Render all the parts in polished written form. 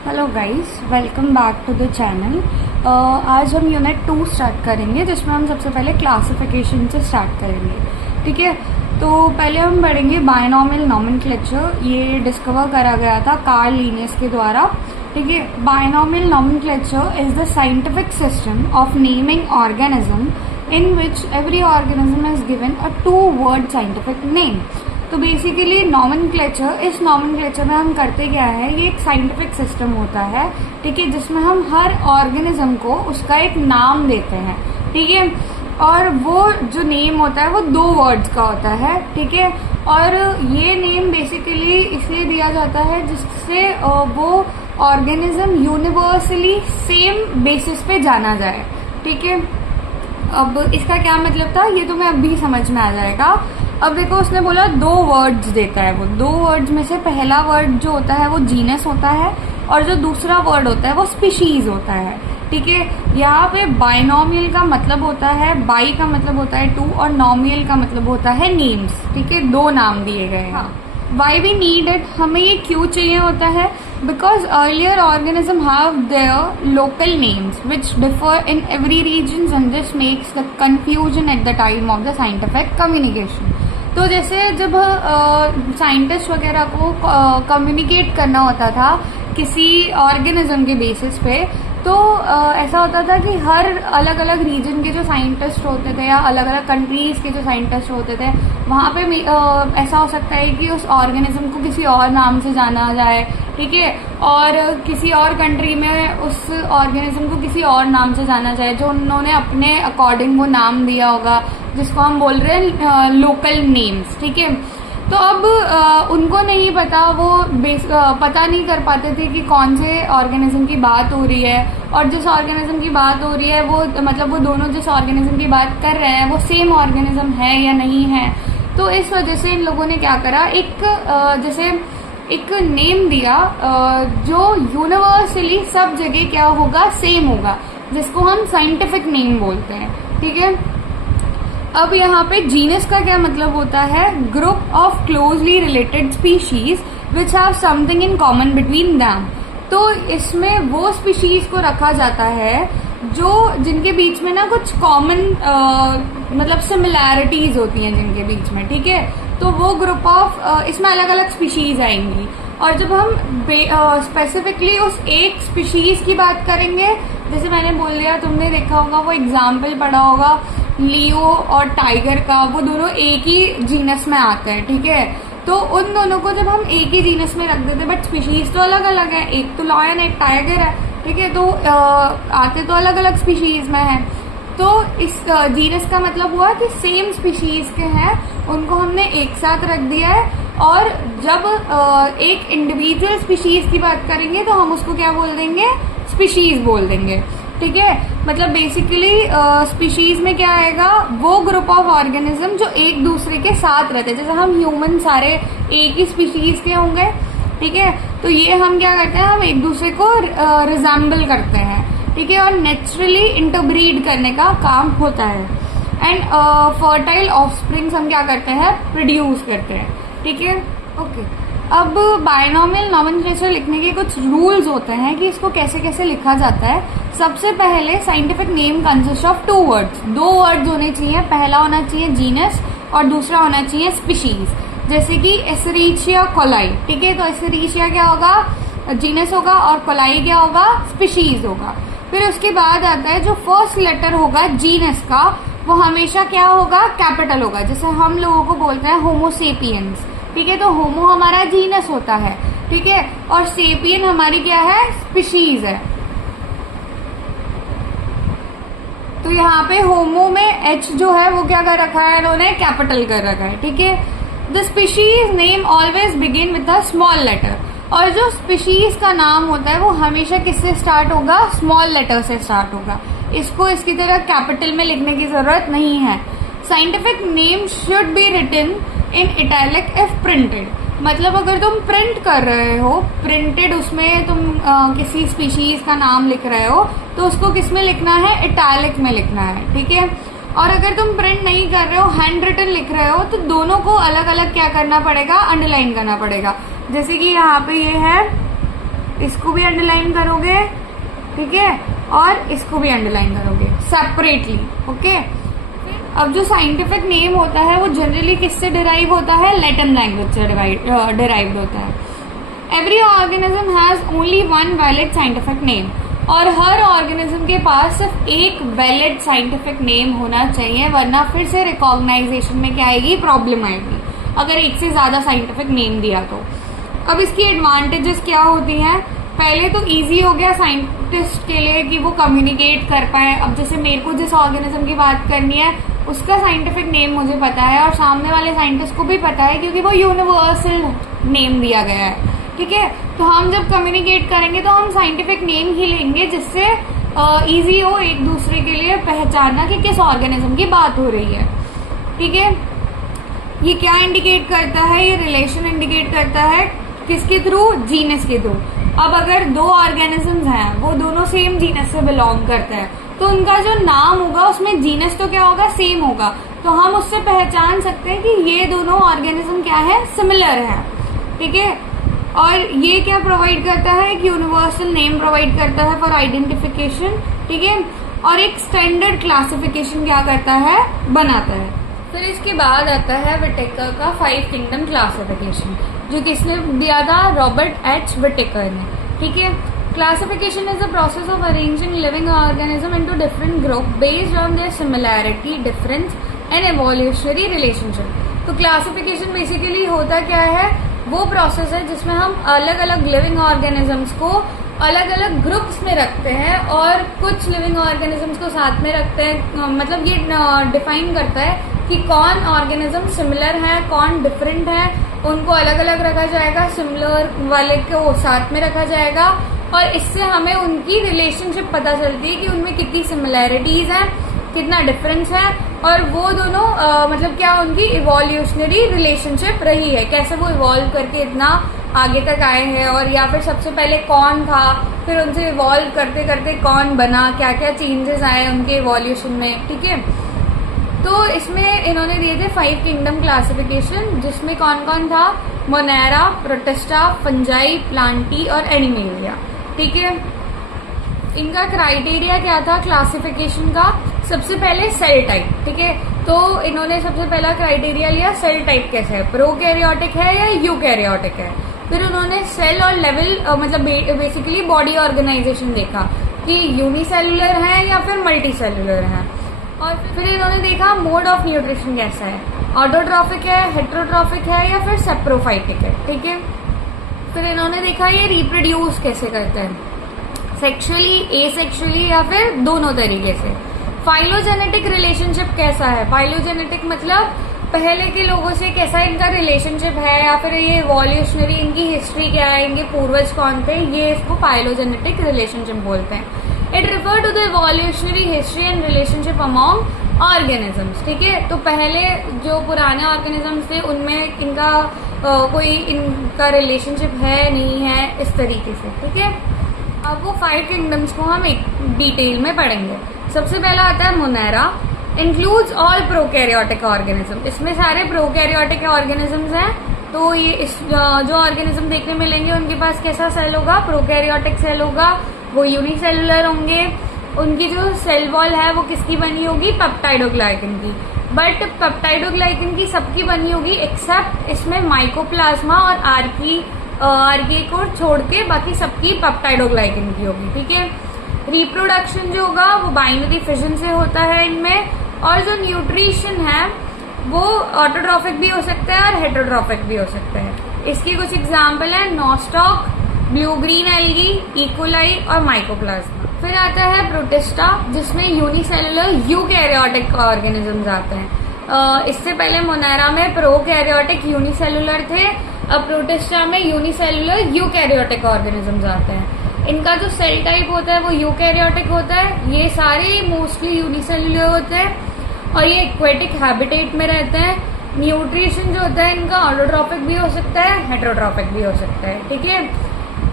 Hello guys, welcome back to the channel. आज हम unit 2 start करेंगे, जिसमें हम सबसे पहले क्लासिफिकेशन से स्टार्ट करेंगे। ठीक है, तो पहले हम पढ़ेंगे बायनॉमियल नॉमेनक्लेचर। ये डिस्कवर करा गया था कार्ल लिनियस के द्वारा। ठीक है, binomial nomenclature is the scientific system of naming organism in which every organism is given a 2-word scientific name। तो बेसिकली नॉमेनक्लेचर, इस नॉमेनक्लेचर में हम करते क्या है, ये एक साइंटिफिक सिस्टम होता है। ठीक है, जिसमें हम हर ऑर्गेनिज्म को उसका एक नाम देते हैं। ठीक है, और वो जो नेम होता है वो 2 वर्ड्स का होता है। ठीक है, और ये नेम बेसिकली इसलिए दिया जाता है जिससे वो ऑर्गेनिज्म यूनिवर्सली सेम बेसिस पे जाना जाए। ठीक है, अब इसका क्या मतलब था ये तुम्हें अभी समझ में आ जाएगा। अब देखो, उसने बोला 2 वर्ड्स देता है। वो 2 वर्ड्स में से पहला वर्ड जो होता है वो जीनस होता है, और जो दूसरा वर्ड होता है वो स्पीशीज होता है। ठीक है, यहाँ पे बायनॉमियल का मतलब होता है, बाई का मतलब होता है 2, और नॉमियल का मतलब होता है नेम्स। ठीक है, 2 नाम दिए गए हैं। वाई वी नीड इट, हमें ये क्यों चाहिए होता है? Because earlier organism have their local names which differ in every region, and this makes the confusion at the time of the scientific communication. तो जैसे जब साइंटिस्ट वगैरह को कम्युनिकेट करना होता था किसी ऑर्गेनिज्म के बेसिस पे, तो ऐसा होता था कि हर अलग अलग रीजन के जो साइंटिस्ट होते थे या अलग अलग कंट्रीज के जो साइंटिस्ट होते थे, वहाँ पे ऐसा हो सकता है कि उस ऑर्गेनिज्म को किसी और नाम से जाना जाए। ठीक है, और किसी और कंट्री में उस ऑर्गेनिज्म को किसी और नाम से जाना जाए जो उन्होंने अपने अकॉर्डिंग वो नाम दिया होगा, जिसको हम बोल रहे हैं लोकल नेम्स। ठीक है, तो अब उनको नहीं पता, वो पता नहीं कर पाते थे कि कौन से ऑर्गेनिज्म की बात हो रही है, और जिस ऑर्गेनिज्म की बात हो रही है वो मतलब वो दोनों जिस ऑर्गेनिज्म की बात कर रहे हैं वो सेम ऑर्गेनिज्म है या नहीं है। तो इस वजह से इन लोगों ने क्या करा, जैसे एक नेम दिया जो यूनिवर्सली सब जगह क्या होगा, सेम होगा, जिसको हम साइंटिफिक नेम बोलते हैं। ठीक है, अब यहाँ पे जीनस का क्या मतलब होता है, group of closely related species which have something in common between them. तो इसमें वो स्पीशीज को रखा जाता है जो जिनके बीच में ना कुछ कॉमन मतलब सिमिलैरिटीज होती हैं जिनके बीच में। ठीक है, तो वो ग्रुप ऑफ इसमें अलग अलग स्पीशीज आएंगी, और जब हम स्पेसिफिकली उस एक स्पीशीज की बात करेंगे, जैसे मैंने बोल दिया, तुमने देखा होगा वो एग्जाम्पल पढ़ा होगा लियो और टाइगर का, वो दोनों एक ही जीनस में आते हैं। ठीक है, तो उन दोनों को जब हम एक ही जीनस में रख देते, बट स्पीशीज तो अलग अलग है, एक तो लायन एक टाइगर है। ठीक है, तो आते तो अलग अलग स्पीशीज में है। तो इस जीनस का मतलब हुआ कि सेम स्पीशीज के हैं, उनको हमने एक साथ रख दिया है, और जब एक इंडिविजुअल स्पीशीज की बात करेंगे तो हम उसको क्या बोल देंगे, स्पीशीज बोल देंगे। ठीक है, मतलब बेसिकली स्पीशीज में क्या आएगा, वो ग्रुप ऑफ ऑर्गेनिज्म जो एक दूसरे के साथ रहते हैं, जैसे हम ह्यूमन सारे एक ही स्पीशीज के होंगे। ठीक है, तो ये हम क्या करते हैं, हम एक दूसरे को रिजेंबल करते हैं। ठीक है, और नेचुरली इंटरब्रीड करने का काम होता है, एंड फर्टाइल ऑफस्प्रिंग्स हम क्या करते हैं, प्रोड्यूस करते हैं। ठीक है, ओके। अब बायनॉमियल नॉमेनक्लेचर लिखने के कुछ रूल्स होते हैं कि इसको कैसे कैसे लिखा जाता है। सबसे पहले scientific name consist of 2 words, 2 words होने चाहिए। पहला होना चाहिए जीनस और दूसरा होना चाहिए स्पीशीज, जैसे कि एस्चेरिचिया कोलाई। ठीक है, तो एस्चेरिचिया क्या होगा, जीनस होगा, और कोलाई क्या होगा, स्पीशीज होगा। फिर उसके बाद आता है जो फर्स्ट लेटर होगा जीनस का, वो हमेशा क्या होगा, कैपिटल होगा। जैसे हम लोगों को बोलते हैं होमोसेपियंस। ठीक है, तो होमो हमारा जीनस होता है। ठीक है, और सेपियन हमारी क्या है, स्पीशीज है। तो यहाँ पे होमो में एच जो है वो क्या कर रखा है इन्होंने, कैपिटल कर रखा है। ठीक है, the species name always begin with a small letter, और जो स्पीशीज का नाम होता है वो हमेशा किससे स्टार्ट होगा, स्मॉल लेटर से स्टार्ट होगा। इसको इसकी तरह कैपिटल में लिखने की जरूरत नहीं है। Scientific name should be written in italic if printed, मतलब अगर तुम प्रिंट कर रहे हो, प्रिंटेड उसमें तुम किसी स्पीशीज का नाम लिख रहे हो, तो उसको किस में लिखना है, इटैलिक में लिखना है। ठीक है, और अगर तुम प्रिंट नहीं कर रहे हो, हैंड रिटन लिख रहे हो, तो दोनों को अलग अलग क्या करना पड़ेगा, अंडरलाइन करना पड़ेगा। जैसे कि यहाँ पे ये है इसको भी अंडरलाइन करोगे, ठीक है, और इसको भी अंडरलाइन करोगे सेपरेटली, ओके। अब जो साइंटिफिक नेम होता है वो जनरली किससे डिराइव होता है? लैटिन लैंग्वेज से डिराइव्ड होता है। Every organism has only one valid scientific name, और हर ऑर्गेनिज्म के पास सिर्फ एक वैलिड साइंटिफिक नेम होना चाहिए, वरना फिर से रिकॉग्नाइजेशन में क्या आएगी? प्रॉब्लम आएगी अगर एक से ज्यादा साइंटिफिक नेम दिया तो। अब इसकी एडवांटेजेस क्या होती हैं? पहले तो इजी हो गया साइंटिस्ट के लिए कि वो कम्युनिकेट कर पाए। अब जैसे मेरे को जिस ऑर्गेनिज्म की बात करनी है उसका साइंटिफिक नेम मुझे पता है और सामने वाले साइंटिस्ट को भी पता है, क्योंकि वो यूनिवर्सल नेम दिया गया है, ठीक है। तो हम जब कम्युनिकेट करेंगे तो हम साइंटिफिक नेम ही लेंगे, जिससे इजी हो एक दूसरे के लिए पहचानना कि किस ऑर्गेनिज्म की बात हो रही है, ठीक है। ये क्या इंडिकेट करता है? ये रिलेशन इंडिकेट करता है किसके थ्रू? जीनस के थ्रू। अब अगर दो ऑर्गेनिजम्स हैं, वो दोनों सेम जीनस से बिलोंग करते हैं, तो उनका जो नाम होगा उसमें जीनस तो क्या होगा? सेम होगा। तो हम उससे पहचान सकते हैं कि ये दोनों ऑर्गेनिज्म क्या है? सिमिलर है, ठीक है। और ये क्या प्रोवाइड करता है? एक यूनिवर्सल नेम प्रोवाइड करता है फॉर आइडेंटिफिकेशन, ठीक है। और एक स्टैंडर्ड क्लासिफिकेशन क्या करता है? बनाता है। फिर इसके बाद आता है विटेकर का 5 किंगडम क्लासिफिकेशन, जो किसने दिया था? रॉबर्ट एच विटेकर ने, ठीक है। Classification is the process of arranging living organism into different group based on their similarity, difference and evolutionary relationship. तो क्लासिफिकेशन बेसिकली होता क्या है? वो प्रोसेस है जिसमें हम अलग अलग लिविंग ऑर्गेनिजम्स को अलग अलग ग्रुप्स में रखते हैं और कुछ लिविंग ऑर्गेनिजम्स को साथ में रखते हैं। मतलब ये डिफाइन करता है कि कौन ऑर्गेनिज्म सिमिलर है, कौन डिफरेंट है, उनको अलग अलग रखा जाएगा, सिमिलर वाले को साथ में रखा जाएगा, और इससे हमें उनकी रिलेशनशिप पता चलती है कि उनमें कितनी सिमिलैरिटीज हैं, कितना डिफरेंस है, और वो दोनों मतलब क्या उनकी इवोल्यूशनरी रिलेशनशिप रही है, कैसे वो इवॉल्व करके इतना आगे तक आए हैं, और या फिर सबसे पहले कौन था, फिर उनसे इवॉल्व करते करते कौन बना, क्या क्या चेंजेस आए उनके इवोल्यूशन में, ठीक है। तो इसमें इन्होंने दिए थे 5 किंगडम क्लासिफिकेशन, जिसमें कौन कौन था? मोनेरा, प्रोटिस्टा, फंजाई, प्लांटी और एनिमेलिया, ठीक है। इनका क्राइटेरिया क्या था क्लासिफिकेशन का? सबसे पहले सेल टाइप, ठीक है। तो इन्होंने सबसे पहला क्राइटेरिया लिया सेल टाइप कैसे है, प्रोकैरियोटिक है या यूकैरियोटिक है। फिर उन्होंने सेल और लेवल मतलब बेसिकली बॉडी ऑर्गेनाइजेशन देखा कि यूनिसेलुलर है या फिर मल्टी सेलुलर है। और फिर इन्होंने देखा मोड ऑफ न्यूट्रिशन कैसा है, ऑटोट्रॉफिक है, हेट्रोट्रॉफिक है या फिर सेप्रोफाइटिक है, ठीक है। फिर इन्होंने देखा ये रिप्रोड्यूस कैसे करते हैं, सेक्सुअली, एसेक्सुअली या फिर दोनों तरीके से। फाइलोजेनेटिक रिलेशनशिप कैसा है? फाइलोजेनेटिक मतलब पहले के लोगों से कैसा इनका रिलेशनशिप है, या फिर ये इवोल्यूशनरी इनकी हिस्ट्री क्या है, इनके पूर्वज कौन थे, ये इसको फाइलोजेनेटिक रिलेशनशिप बोलते हैं। It refer to the evolutionary history and relationship among organisms, ठीक है। तो पहले जो पुराने ऑर्गेनिजम्स थे उनमें इनका कोई इनका रिलेशनशिप है नहीं है, इस तरीके से, ठीक है। अब वो 5 किंगडम्स को हम एक डिटेल में पढ़ेंगे। सबसे पहला आता है Monera, includes all prokaryotic organism. इसमें सारे प्रोकैरियोटिक ऑर्गेनिजम्स हैं। तो ये इस जो ऑर्गेनिज्म देखने मिलेंगे उनके पास कैसा सेल होगा? प्रोकैरियोटिक सेल होगा, वो यूनिसेलुलर होंगे। उनकी जो सेल वॉल है वो किसकी बनी होगी? पेप्टाइडोग्लाइकन की। बट पेप्टाइडोग्लाइकन की सबकी बनी होगी एक्सेप्ट इसमें माइकोप्लाज्मा और आर्की को छोड़ के बाकी सबकी पेप्टाइडोग्लाइकन की होगी, ठीक है। रिप्रोडक्शन जो होगा वो बाइनरी फिजन से होता है इनमें, और जो न्यूट्रिशन है वो ऑटोट्रॉफिक भी हो सकता है और हेटरोट्रॉफिक भी हो सकता है। इसकी कुछ एग्जाम्पल है Nostoc, blue green algae, E coli और माइकोप्लाज्मा। फिर आता है प्रोटिस्टा, जिसमें यूनिसेलुलर यूकैरियोटिक ऑर्गेनिजम्स आते हैं। इससे पहले मोनेरा में प्रोकैरियोटिक यूनिसेलुलर थे, अब प्रोटिस्टा में यूनिसेलुलर यूकैरियोटिक ऑर्गेनिजम्स आते हैं। इनका जो सेल टाइप होता है वो यूकैरियोटिक होता है। ये सारे मोस्टली यूनिसेलुलर होते हैं और ये एक्वेटिक हैबिटेट में रहते हैं। न्यूट्रिशन जो होता है इनका ऑटोट्रॉफिक भी हो सकता है, हेटरोट्रॉफिक भी हो सकता है, ठीक है।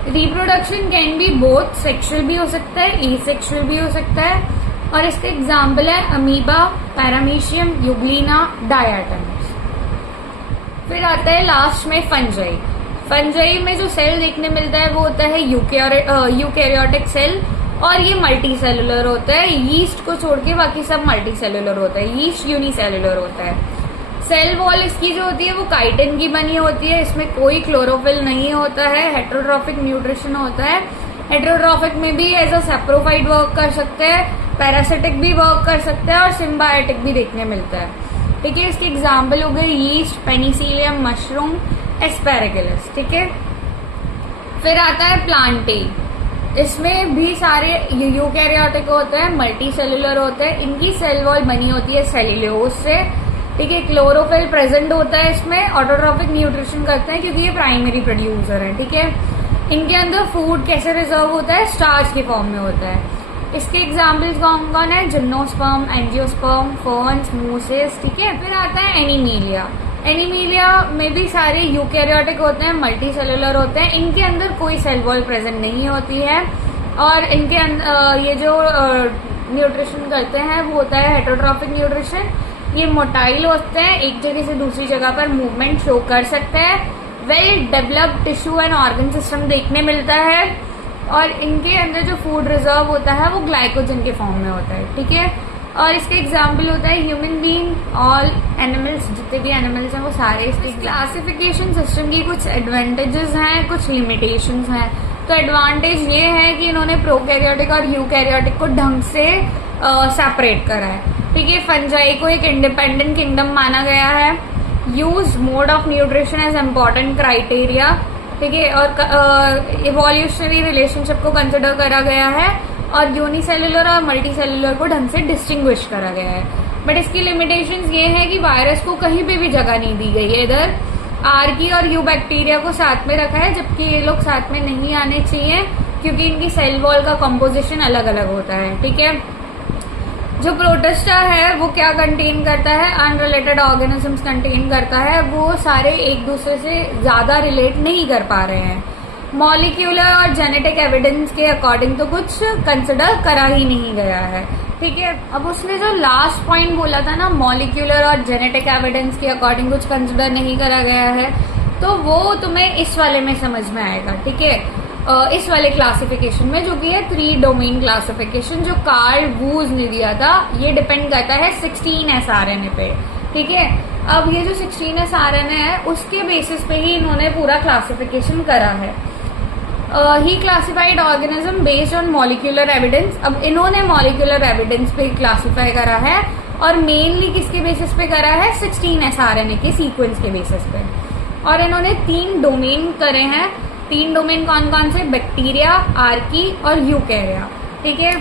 Reproduction can be both, sexual भी हो सकता है, एसेक्सुअल भी हो सकता है। और इसके एग्जाम्पल है अमीबा, पैरामीशियम, यूग्लिना, डायाटम्स। फिर आता है लास्ट में फंजाई। फंजाई में जो सेल देखने मिलता है वो होता है यूकैरियोटिक सेल, और ये मल्टी सेलुलर होता है। यीस्ट को छोड़ के बाकी सब मल्टी सेलुलर होता है। यीस्ट यूनिसेलुलर होता है। सेल वॉल इसकी जो होती है वो काइटिन की बनी होती है। इसमें कोई क्लोरोफिल नहीं होता है। हेटेरोट्रॉफिक न्यूट्रिशन होता है। हेटेरोट्रॉफिक में भी एज अ सेप्रोफाइट वर्क कर सकते हैं, पैरासिटिक भी वर्क कर सकते हैं और सिम्बायोटिक भी देखने मिलता है। ठीक है, इसके एग्जाम्पल हो गए यीस्ट, पेनिसिलियम, मशरूम, एस्पेरेगुलस। ठीक है, फिर आता है प्लांटेन। इसमें भी सारे यूकैरियोटिक होते हैं, मल्टी सेलुलर होते हैं। इनकी सेल वॉल बनी होती है सेल्यूलोज से। ठीक है, क्लोरोफिल प्रेजेंट होता है इसमें। ऑटोट्रॉफिक न्यूट्रिशन करते हैं क्योंकि ये प्राइमरी प्रोड्यूसर है। ठीक है, इनके अंदर फूड कैसे रिजर्व होता है? स्टार्च के फॉर्म में होता है। इसके एग्जाम्पल्स कौन कौन है? Gymnosperm, angiosperm, ferns, mosses. ठीक है, फिर आता है एनीमिलिया। एनीमिलिया में भी सारे यूकैरियोटिक होते हैं, मल्टी सेलुलर होते हैं। इनके अंदर कोई सेल वॉल प्रेजेंट नहीं होती है और इनके ये जो न्यूट्रिशन करते हैं वो होता है हेटेरोट्रॉफिक न्यूट्रिशन। ये मोटाइल होते हैं, एक जगह से दूसरी जगह पर मूवमेंट शो कर सकते हैं। Well developed tissue and organ system देखने मिलता है और इनके अंदर जो फूड रिजर्व होता है वो ग्लाइकोजन के फॉर्म में होता है। ठीक है, और इसका एग्जाम्पल होता है ह्यूमन बीइंग, ऑल एनिमल्स, जितने भी एनिमल्स हैं वो सारे। इसके क्लासिफिकेशन सिस्टम की कुछ एडवांटेजेस हैं, कुछ लिमिटेशंस हैं। तो एडवांटेज ये है कि इन्होंने प्रोकैरियोटिक और यूकैरियोटिक को ढंग से सेपरेट करा है। ठीक है, फंजाई को एक इंडिपेंडेंट किंगडम माना गया है। Use mode of nutrition as important criteria. ठीक है, और इवोल्यूशनरी रिलेशनशिप को कंसिडर करा गया है और यूनिसेलुलर और मल्टी सेलुलर को ढंग से डिस्टिंग्विश करा गया है। बट इसकी लिमिटेशंस ये है कि वायरस को कहीं पे भी जगह नहीं दी गई है। इधर आर्की और यू बैक्टीरिया को साथ में रखा है, जबकि ये लोग साथ में नहीं आने चाहिए क्योंकि इनकी सेल वॉल का कंपोजिशन अलग अलग होता है। ठीक है, जो प्रोटिस्टा है वो क्या कंटेन करता है? अनरिलेटेड ऑर्गेनिजम्स कंटेन करता है। वो सारे एक दूसरे से ज्यादा रिलेट नहीं कर पा रहे हैं। मॉलिक्यूलर और जेनेटिक एविडेंस के अकॉर्डिंग तो कुछ कंसिडर करा ही नहीं गया है। ठीक है, अब उसने जो लास्ट पॉइंट बोला था ना, मॉलिक्यूलर और जेनेटिक एविडेंस के अकॉर्डिंग कुछ कंसिडर नहीं करा गया है, तो वो तुम्हें इस वाले में समझ में आएगा। ठीक है, इस वाले क्लासिफिकेशन में, जो कि है 3 डोमेन क्लासिफिकेशन, जो कार्ल वूज ने दिया था। ये डिपेंड करता है 16 SRNA पे। ठीक है, अब ये जो 16 SRNA है उसके बेसिस पे ही इन्होंने पूरा क्लासिफिकेशन करा है। ही classified organism based on molecular evidence. अब इन्होंने मॉलिक्यूलर एविडेंस पे क्लासिफाई करा है और मेनली किसके बेसिस पे करा है? 16 SRNA के सीक्वेंस के बेसिस पे। और इन्होंने 3 डोमेन करे हैं। 3 डोमेन कौन कौन से? बैक्टीरिया, आर्की और यूकैरिया। ठीक है,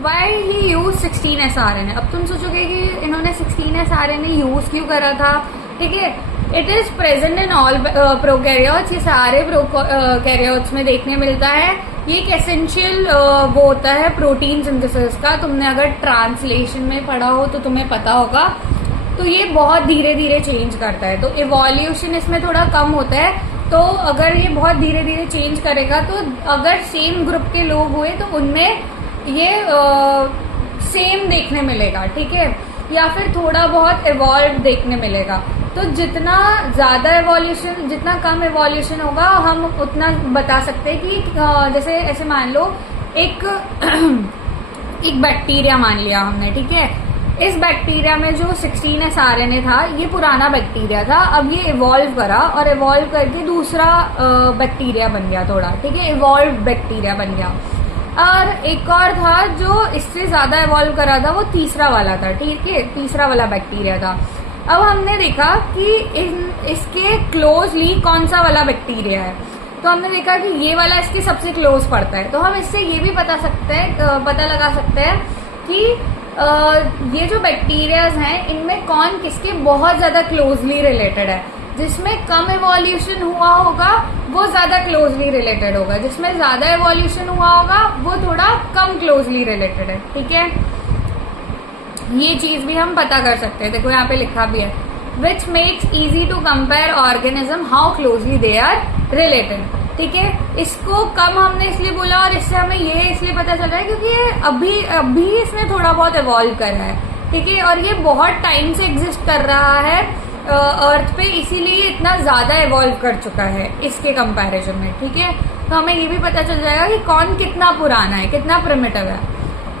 वाई ही यूज 16 SRNA। अब तुम सोचोगे कि इन्होंने 16 SRNA यूज क्यों करा था? ठीक है, it is present in all prokaryotes. ये सारे प्रोकैरियोट्स में देखने मिलता है। ये एक एसेंशियल वो होता है प्रोटीन सिंथेसिस का। तुमने अगर ट्रांसलेशन में पढ़ा हो तो तुम्हें पता होगा। तो ये बहुत धीरे धीरे चेंज करता है, तो इवोल्यूशन इसमें थोड़ा कम होता है। तो अगर ये बहुत धीरे धीरे चेंज करेगा तो अगर सेम ग्रुप के लोग हुए तो उनमें ये सेम देखने मिलेगा। ठीक है, या फिर थोड़ा बहुत इवॉल्व देखने मिलेगा। तो जितना ज्यादा इवोल्यूशन, जितना कम इवोल्यूशन होगा, हम उतना बता सकते हैं कि जैसे ऐसे मान लो एक एक बैक्टीरिया मान लिया हमने। ठीक है, इस बैक्टीरिया में जो 16 SRNA था ये पुराना बैक्टीरिया था। अब ये इवॉल्व करा और इवॉल्व करके दूसरा बैक्टीरिया बन गया थोड़ा। ठीक है, इवॉल्व बैक्टीरिया बन गया। और एक और था जो इससे ज्यादा इवॉल्व करा था, वो तीसरा वाला था। ठीक है, तीसरा वाला बैक्टीरिया था। अब हमने देखा कि इसके क्लोजली कौन सा वाला बैक्टीरिया है, तो हमने देखा कि ये वाला इसके सबसे क्लोज पड़ता है। तो हम इससे ये भी पता लगा सकते हैं कि ये जो बैक्टीरियाज हैं इनमें कौन किसके बहुत ज्यादा क्लोजली रिलेटेड है। जिसमें कम इवोल्यूशन हुआ होगा वो ज्यादा क्लोजली रिलेटेड होगा, जिसमें ज्यादा इवोल्यूशन हुआ होगा वो थोड़ा कम क्लोजली रिलेटेड है। ठीक है, ये चीज भी हम पता कर सकते हैं। देखो यहाँ पे लिखा भी है, which makes easy to compare organism how closely they are related. ठीक है, इसको कम हमने इसलिए बोला और इससे हमें ये इसलिए पता चल रहा है क्योंकि ये अभी इसने थोड़ा बहुत इवॉल्व करा है। ठीक है, और ये बहुत टाइम से एग्जिस्ट कर रहा है अर्थ पे इसीलिए इतना ज्यादा इवॉल्व कर चुका है इसके कंपैरिजन में, ठीक है। तो हमें ये भी पता चल जाएगा कि कौन कितना पुराना है, कितना प्रिमिटिव है।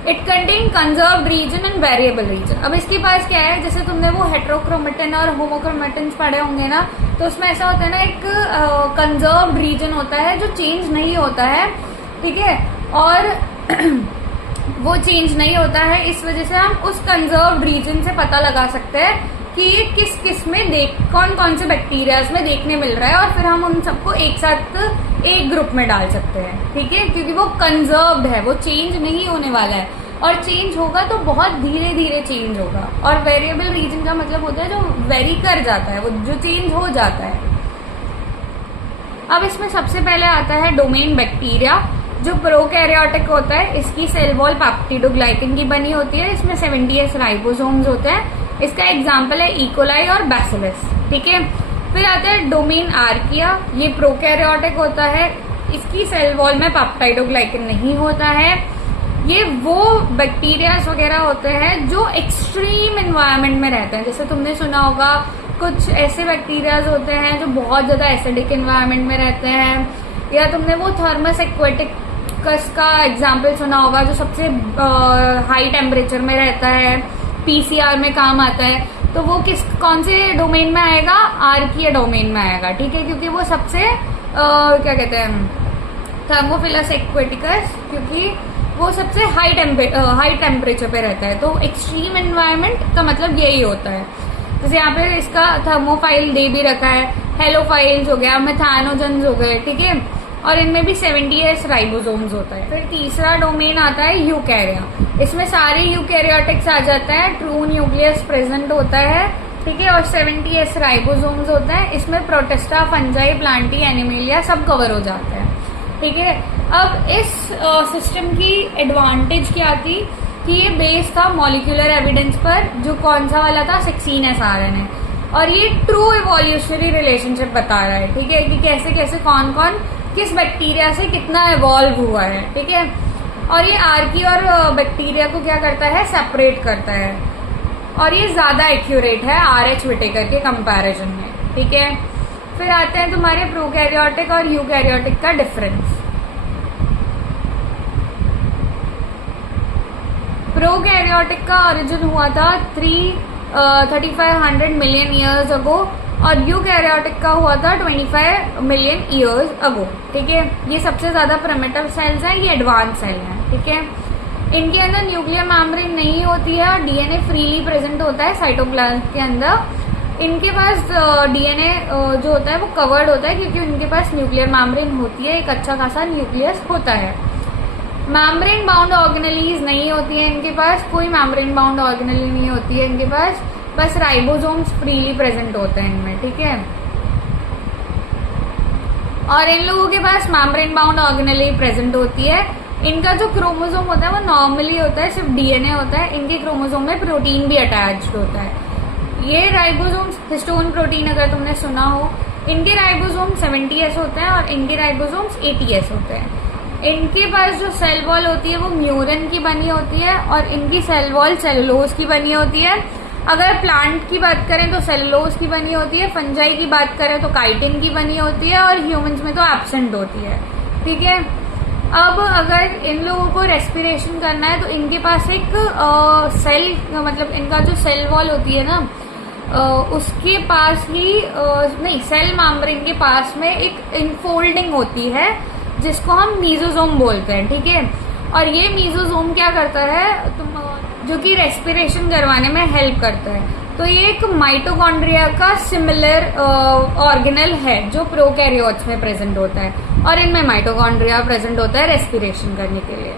It contain conserved region and variable region. अब इसके पास क्या है, जैसे तुमने वो हेट्रोक्रोमेटिन और होमोक्रोमेटिन पढ़े होंगे ना, तो उसमें ऐसा होता है ना, एक कंजर्व्ड रीजन होता है जो चेंज नहीं होता है, ठीक है, और वो चेंज नहीं होता है। इस वजह से हम उस कंजर्व्ड रीजन से पता लगा सकते हैं कि ये किस किस में कौन कौन से बैक्टीरिया में देखने मिल रहा है, और फिर हम उन सबको एक साथ एक ग्रुप में डाल सकते हैं, ठीक है, क्योंकि वो कंजर्व्ड है, वो चेंज नहीं होने वाला है, और चेंज होगा तो बहुत धीरे धीरे चेंज होगा। और वेरिएबल रीजन का मतलब होता है जो वेरी कर जाता है, वो जो चेंज हो जाता है। अब इसमें सबसे पहले आता है डोमेन बैक्टीरिया, जो प्रोकैरियोटिक होता है। इसकी सेल वॉल पेप्टिडोग्लाइकन की बनी होती है। इसमें 70S राइबोसोम्स होते हैं। इसका एग्जाम्पल है इकोलाई और बैसिलस, ठीक है। फिर आता है डोमेन आर्किया, ये प्रोकैरियोटिक होता है। इसकी सेल वॉल में पेप्टाइडोग्लाइकन नहीं होता है। ये वो बैक्टीरियाज वगैरह होते हैं जो एक्सट्रीम एनवायरनमेंट में रहते हैं। जैसे तुमने सुना होगा कुछ ऐसे बैक्टीरियाज होते हैं जो बहुत ज्यादा एसिडिक एनवायरनमेंट में रहते हैं, या तुमने वो थर्मस एक्वेटिकस का एग्जाम्पल सुना होगा जो सबसे हाई टेम्परेचर में रहता है, पीसीआर में काम आता है। तो वो कौन से डोमेन में आएगा, आर्किया डोमेन में आएगा, ठीक है, क्योंकि वो सबसे क्या कहते हैं, थर्मोफिलस एक्वेटिकस, क्योंकि वो सबसे हाई टेम्परेचर पे रहता है। तो एक्सट्रीम एनवायरनमेंट का मतलब यही होता है। जैसे यहाँ पे इसका थर्मोफाइल दे भी रखा है, हेलोफाइल्स हो गया, मेथानोजन्स हो गए, ठीक है, और इनमें भी 70S राइबोसोम्स होता है। फिर तीसरा डोमेन आता है यूकैरिया। इसमें सारे यूकैरियोटिक्स आ जाता है, ट्रू न्यूक्लियस प्रेजेंट होता है, ठीक है, और 70S राइबोसोम्स होता है। इसमें प्रोटिस्टा, फंजाई, प्लांटी, एनिमेलिया सब कवर हो जाता है, ठीक है। अब इस सिस्टम की एडवांटेज क्या थी कि ये बेस था मॉलिक्यूलर एविडेंस पर, जो कौन सा वाला था, 16SRN है, और ये ट्रू इवोल्यूशनरी रिलेशनशिप बता रहा है, ठीक है, कि कैसे कैसे कौन कौन किस बैक्टीरिया से कितना इवॉल्व हुआ है, ठीक है। और ये आर्की और बैक्टीरिया को क्या करता है, सेपरेट करता है, और ये ज्यादा एक्यूरेट है RH विटेकर के कंपैरिजन में, ठीक है। फिर आते हैं तुम्हारे प्रोकैरियोटिक और यूकैरियोटिक का डिफरेंस। प्रोकैरियोटिक का ओरिजिन हुआ था 3500 मिलियन ईयर्स अगो, और यूकैरियोटिक का हुआ था 25 मिलियन ईयर्स अगो, ठीक है। ये सबसे ज्यादा प्रिमिटिव सेल्स हैं, ये एडवांस सेल हैं, ठीक है। इनके अंदर न्यूक्लियर मेम्ब्रेन नहीं होती है, और डीएनए फ्रीली प्रेजेंट होता है साइटोप्लाज्म के अंदर। इनके पास डीएनए जो होता है वो कवर्ड होता है, क्योंकि उनके पास न्यूक्लियर मेम्ब्रेन होती है, एक अच्छा खासा न्यूक्लियस होता है। मेम्ब्रेन बाउंड ऑर्गेनेलीज नहीं होती है इनके पास, कोई मेम्ब्रेन बाउंड ऑर्गेनेली नहीं होती है इनके पास, बस राइबोसोम्स फ्रीली प्रेजेंट होते हैं इनमें, ठीक है। और इन लोगों के पास मेम्ब्रेन बाउंड ऑर्गेनेली प्रेजेंट होती है। इनका जो क्रोमोसोम होता है वो नॉर्मली होता है, सिर्फ डीएनए होता है। इनके क्रोमोसोम में प्रोटीन भी अटैच्ड होता है। ये राइबोसोम्स हिस्टोन प्रोटीन अगर तुमने सुना हो, इनके राइबोसोम 70S होते हैं और इनके राइबोसोम्स 80S होते हैं। इनके पास जो सेल वॉल होती है वो म्यूरन की बनी होती है, और इनकी सेल वॉल सेलुलोज की बनी होती है। अगर प्लांट की बात करें तो सेलुलोज की बनी होती है, फंजाई की बात करें तो काइटिन की बनी होती है, और ह्यूमंस में तो एब्सेंट होती है, ठीक है। अब अगर इन लोगों को रेस्पिरेशन करना है तो इनके पास एक सेल, मतलब इनका जो सेल वॉल होती है ना, उसके पास ही नहीं, सेल मेम्ब्रेन के पास में एक इनफोल्डिंग होती है जिसको हम मीजोसोम बोलते हैं, ठीक है। और ये मीजोसोम क्या करता है, जो कि रेस्पिरेशन करवाने में हेल्प करता है। तो ये एक माइटोकॉन्ड्रिया का सिमिलर ऑर्गेनल है जो प्रोकैरियोट्स में प्रेजेंट होता है, और इनमें माइटोकॉन्ड्रिया प्रेजेंट होता है रेस्पिरेशन करने के लिए।